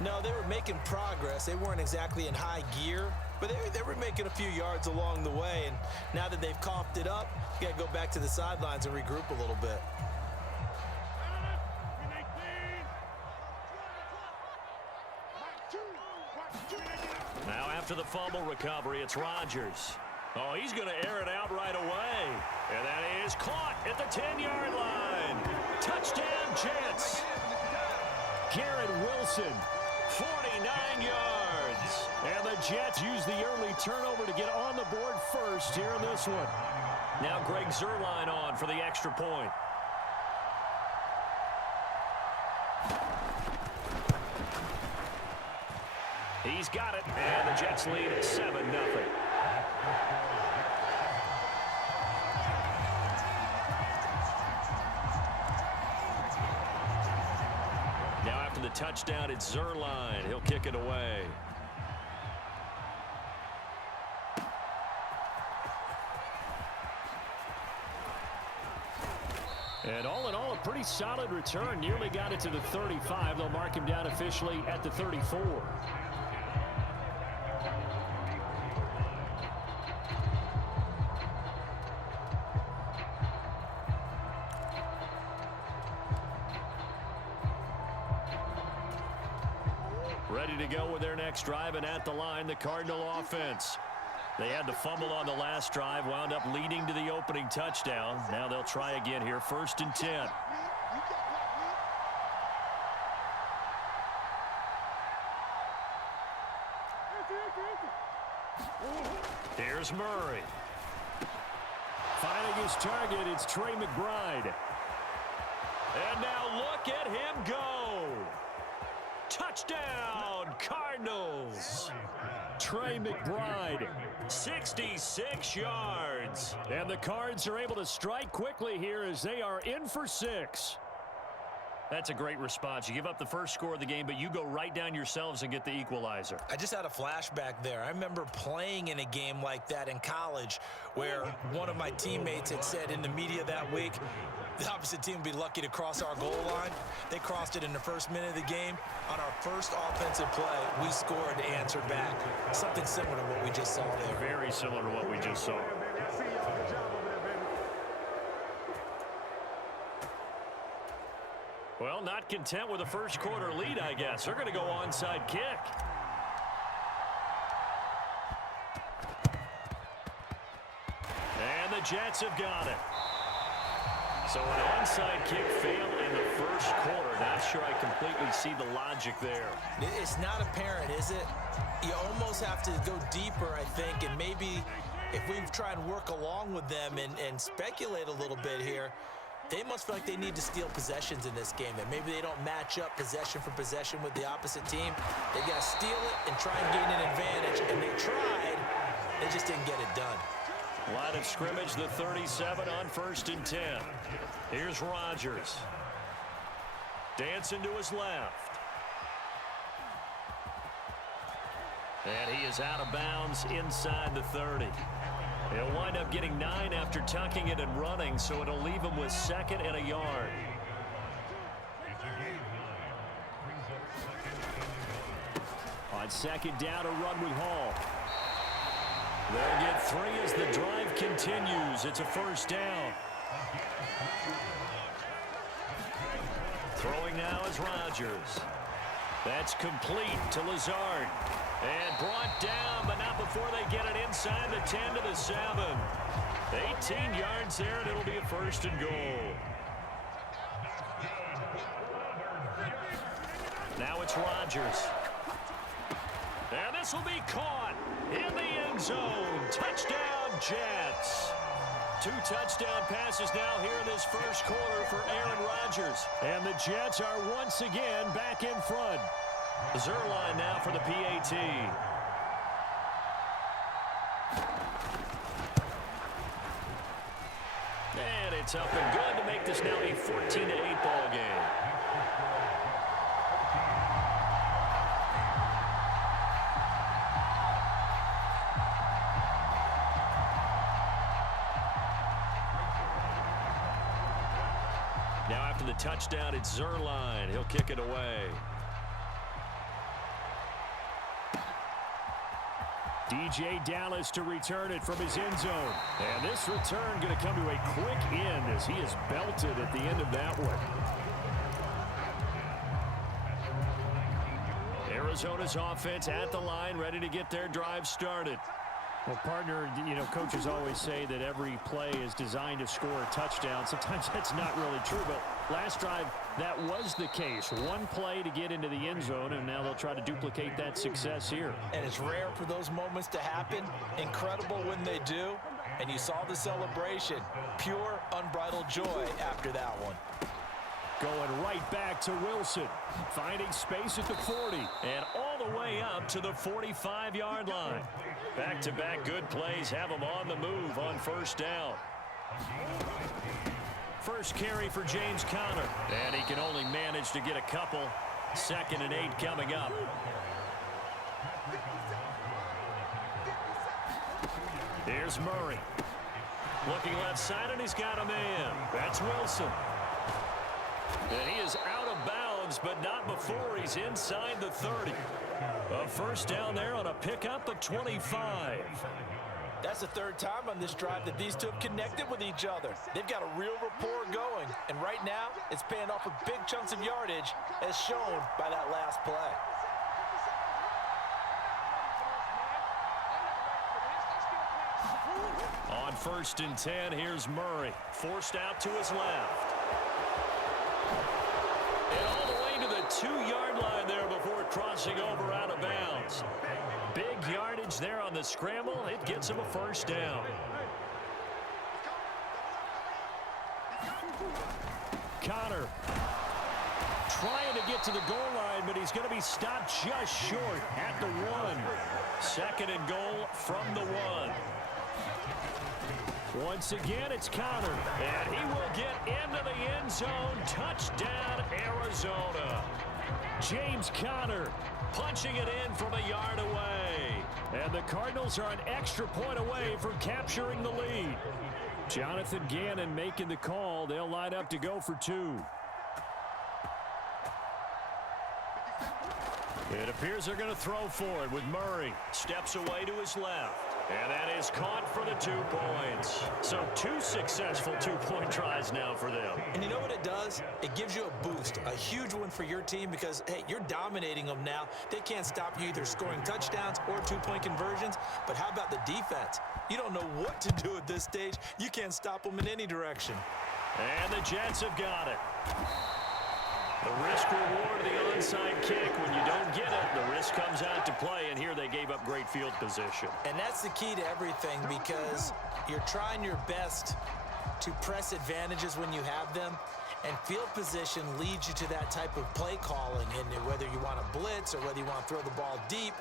No, they were making progress. They weren't exactly in high gear, but they were making a few yards along the way. And now that they've coughed it up, you got to go back to the sidelines and regroup a little bit. Now after the fumble recovery, it's Rodgers. Oh, he's going to air it out right away. And that is caught at the 10-yard line. Touchdown, Jets. Garrett Wilson, 49 yards. And the Jets use the early turnover to get on the board first here in this one. Now Greg Zuerlein on for the extra point. He's got it, and the Jets lead at 7-0. Now after the touchdown, it's Zuerlein. He'll kick it away. And all in all, a pretty solid return. Nearly got it to the 35. They'll mark him down officially at the 34. Ready to go with their next drive, and at the line, the Cardinal offense. They had to fumble on the last drive, wound up leading to the opening touchdown. Now they'll try again here, 1st and 10. Here's Murray. Finding his target, it's Trey McBride. And now look at him go. Touchdown, Cardinals. Trey McBride, 66 yards. And the Cards are able to strike quickly here as they are in for 6. That's a great response. You give up the first score of the game, but you go right down yourselves and get the equalizer. I just had a flashback there. I remember playing in a game like that in college where one of my teammates had said in the media that week, the opposite team would be lucky to cross our goal line. They crossed it in the first minute of the game. On our first offensive play, we scored to answer back. Something similar to what we just saw there. Very similar to what we just saw. Well, not content with a first quarter lead, I guess. They're going to go onside kick. And the Jets have got it. So an onside kick failed in the first quarter. Not sure I completely see the logic there. It's not apparent, is it? You almost have to go deeper, I think, and maybe if we try and work along with them and speculate a little bit here, they must feel like they need to steal possessions in this game, and maybe they don't match up possession for possession with the opposite team. They got to steal it and try and gain an advantage, and they tried. They just didn't get it done. Line of scrimmage, the 37 on 1st and 10. Here's Rodgers. Dancing to his left. And he is out of bounds inside the 30. He'll wind up getting 9 after tucking it and running, so it'll leave him with 2nd and a yard. On 2nd down, a run with Hall. They'll get 3 as the drive continues. It's a 1st down. Throwing now is Rodgers. That's complete to Lazard. And brought down, but not before they get it inside the 10 to the 7. 18 yards there, and it'll be a 1st and goal. Now it's Rodgers. And this will be caught in the end zone. Touchdown, Jets. 2 touchdown passes now here in this first quarter for Aaron Rodgers. And the Jets are once again back in front. Zuerlein now for the PAT. And it's up and good to make this now a 14-8 ball game. Now after the touchdown, it's Zuerlein. He'll kick it away. DJ Dallas to return it from his end zone. And this return going to come to a quick end as he is belted at the end of that one. Arizona's offense at the line, ready to get their drive started. Well, partner, you know, coaches always say that every play is designed to score a touchdown. Sometimes that's not really true, but last drive, that was the case. One play to get into the end zone, and now they'll try to duplicate that success here. And it's rare for those moments to happen. Incredible when they do. And you saw the celebration. Pure, unbridled joy after that one. Going right back to Wilson. Finding space at the 40. And all the way up to the 45-yard line. Back-to-back good plays have them on the move on first down. First carry for James Conner. And he can only manage to get a couple. 2nd and 8 coming up. Here's Murray. Looking left side, and he's got a man. That's Wilson. And he is out of bounds, but not before he's inside the 30. A first down there on a pickup of 25. That's the third time on this drive that these two have connected with each other. They've got a real rapport going, and right now it's paying off with big chunks of yardage, as shown by that last play. On 1st and 10, here's Murray. Forced out to his left. And all the way to the 2-yard line there before crossing over out of bounds. Big yardage there on the scramble. It gets him a first down. Conner trying to get to the goal line, but he's going to be stopped just short at the 1. 2nd and goal from the 1. Once again, it's Conner, and he will get into the end zone. Touchdown, Arizona. James Conner punching it in from a yard away. And the Cardinals are an extra point away from capturing the lead. Jonathan Gannon making the call. They'll line up to go for 2. It appears they're going to throw for it with Murray. Steps away to his left. And that is caught for the 2 points. So 2 successful 2-point tries now for them. And you know what it does? It gives you a boost, a huge one for your team because, hey, you're dominating them now. They can't stop you either scoring touchdowns or 2-point conversions. But how about the defense? You don't know what to do at this stage. You can't stop them in any direction. And the Jets have got it. The risk-reward of the onside kick. When you don't get it, the risk comes out to play, and here they gave up great field position. And that's the key to everything because you're trying your best to press advantages when you have them, and field position leads you to that type of play calling, and whether you want to blitz or whether you want to throw the ball deep,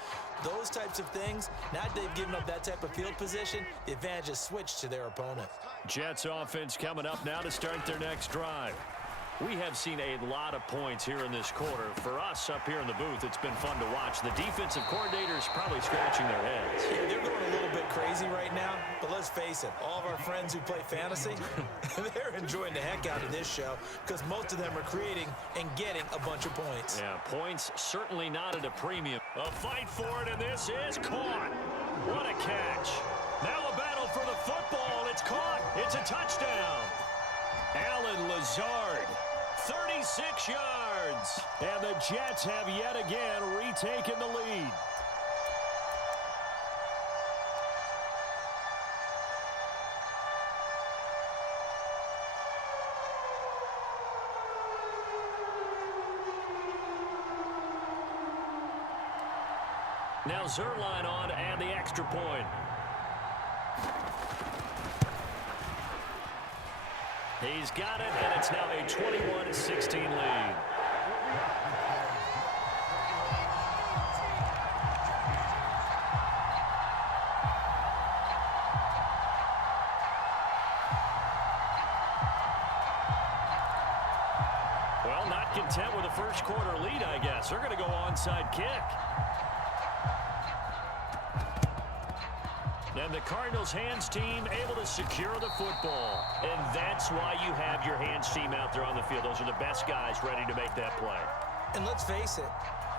those types of things, now that they've given up that type of field position, the advantage is switched to their opponent. Jets offense coming up now to start their next drive. We have seen a lot of points here in this quarter. For us up here in the booth, it's been fun to watch. The defensive coordinators probably scratching their heads. Yeah, they're going a little bit crazy right now, but let's face it, all of our friends who play fantasy, they're enjoying the heck out of this show because most of them are creating and getting a bunch of points. Yeah, points certainly not at a premium. A fight for it, and this is caught. What a catch. Now a battle for the football. It's caught. It's a touchdown. Allen Lazard. 36 yards. And the Jets have yet again retaken the lead. Now Zerline on and the extra point. He's got it, and it's now a 21-16 lead. Well, not content with a first quarter lead, I guess. They're going to go onside kick. And the Cardinals' hands team able to secure the football. And that's why you have your hands team out there on the field. Those are the best guys ready to make that play. And let's face it,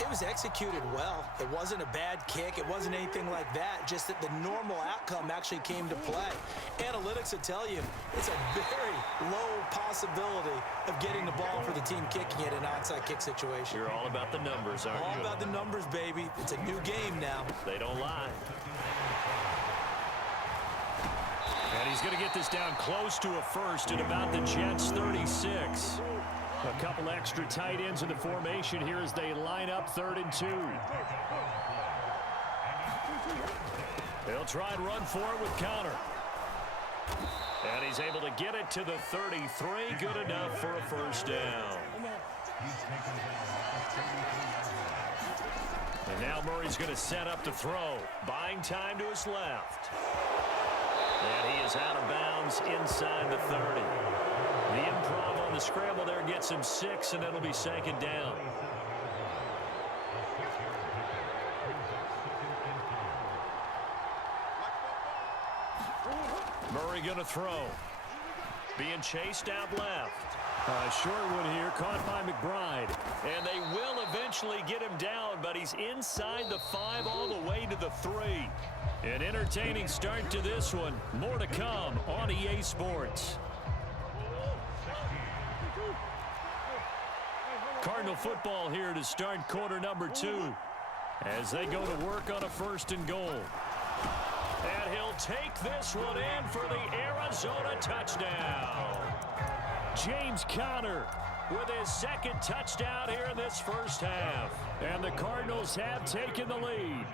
It was executed well. It wasn't a bad kick. It wasn't anything like that. Just that the normal outcome actually came to play. Analytics will tell you it's a very low possibility of getting the ball for the team kicking it in an onside kick situation. You're all about the numbers, aren't you? All about the numbers, baby. It's a new game now. They don't lie. And he's going to get this down close to a first at about the Jets' 36. A couple extra tight ends in the formation here as they line up 3rd and 2. They'll try and run for it with Connor. And he's able to get it to the 33. Good enough for a first down. And now Murray's going to set up to throw. Buying time to his left. And he is out of bounds inside the 30. The improv on the scramble there gets him 6, and it'll be 2nd down. Murray going to throw. Being chased out left. A short one here, caught by McBride. And they will eventually get him down, but he's inside the 5 all the way to the 3. An entertaining start to this one. More to come on EA Sports. Cardinal football here to start quarter number 2 as they go to work on a 1st and goal. And he'll take this one in for the Arizona touchdown. James Conner with his 2nd touchdown here in this first half. And the Cardinals have taken the lead.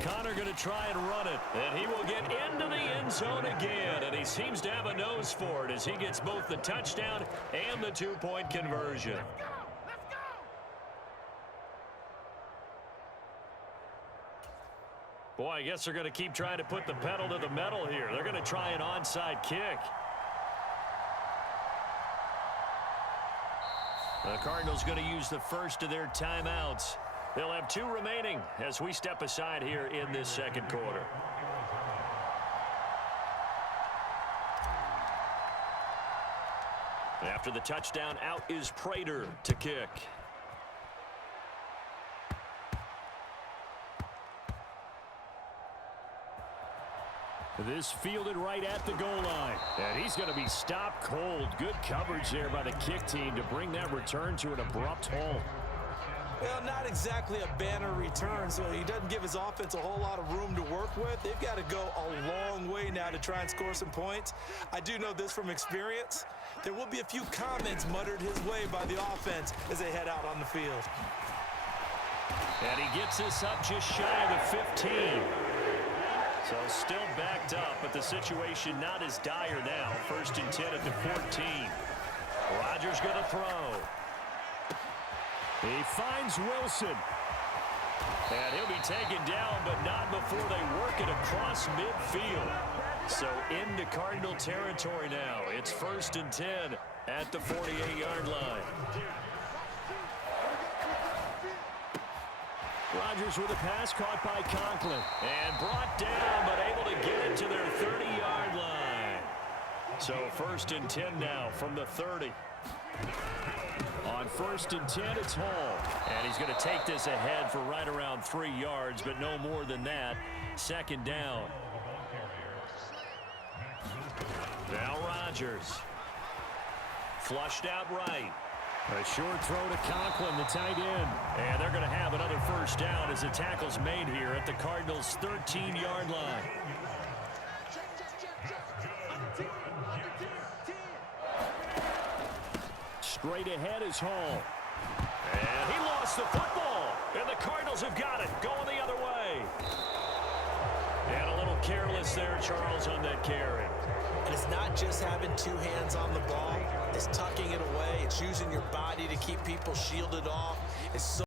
Conner going to try and run it, and he will get into the end zone again, and he seems to have a nose for it as he gets both the touchdown and the 2-point conversion. Boy, I guess they're going to keep trying to put the pedal to the metal here. They're going to try an onside kick. The Cardinals going to use the first of their timeouts. They'll have 2 remaining as we step aside here in this 2nd quarter. After the touchdown, out is Prater to kick. This fielded right at the goal line. And he's going to be stopped cold. Good coverage there by the kick team to bring that return to an abrupt halt. Well, not exactly a banner return, so he doesn't give his offense a whole lot of room to work with. They've got to go a long way now to try and score some points. I do know this from experience. There will be a few comments muttered his way by the offense as they head out on the field. And he gets this up just shy of the 15. So still backed up, but the situation not as dire now. 1st and 10 at the 14. Rodgers going to throw. He finds Wilson. And he'll be taken down, but not before they work it across midfield. So into Cardinal territory now. It's 1st and 10 at the 48-yard line. Rodgers with a pass caught by Conklin. And brought down, but able to get it to their 30-yard line. So 1st and 10 now from the 30. On 1st and 10, it's Hall. And he's going to take this ahead for right around 3 yards, but no more than that. 2nd down. Now Rodgers. Flushed out right. A short throw to Conklin, the tight end. And they're going to have another first down as the tackle's made here at the Cardinals' 13-yard line. Straight ahead is Hall. And he lost the football. And the Cardinals have got it. Going the other way. And a little careless there, Charles, on that carry. And it's not just having 2 hands on the ball. It's tucking it away. It's using your body to keep people shielded off. It's so